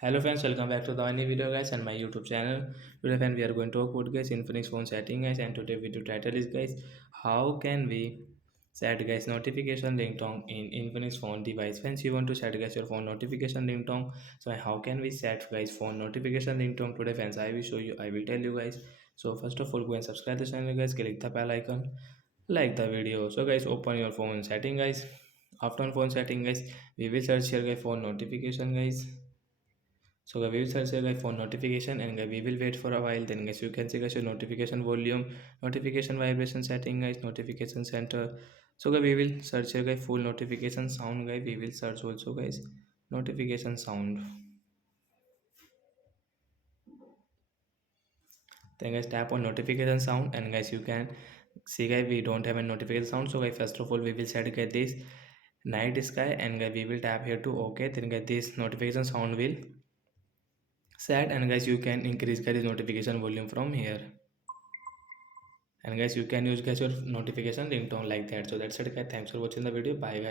Hello friends, welcome back to the new video guys and my YouTube channel. Today friend we are going to talk about guys Infinix phone setting guys, and today video title is guys how can we set guys notification ringtone in Infinix phone device. Friends, you want to set guys your phone notification ringtone, so how can we set guys phone notification ringtone today friends? I will show you, I will tell you guys. So first of all, go and subscribe the channel guys, click the bell icon, like the video. So guys, open your phone setting guys. After on phone setting guys, we will search here guys phone notification guys. So we will search guys for notification, and we will wait for a while. Then guys you can see guys your notification volume, notification vibration setting guys, notification center. So guys we will search here guys full notification sound guys. We will search also guys notification sound. Then guys tap on notification sound, and guys you can see guys we don't have a notification sound. So guys first of all we will set guys this night sky, and guys we will tap here to okay. Then guys this notification sound will set, and guys you can increase guys notification volume from here. And guys you can use guys your notification ringtone like that. So that's it guys, thanks for watching the video, bye guys.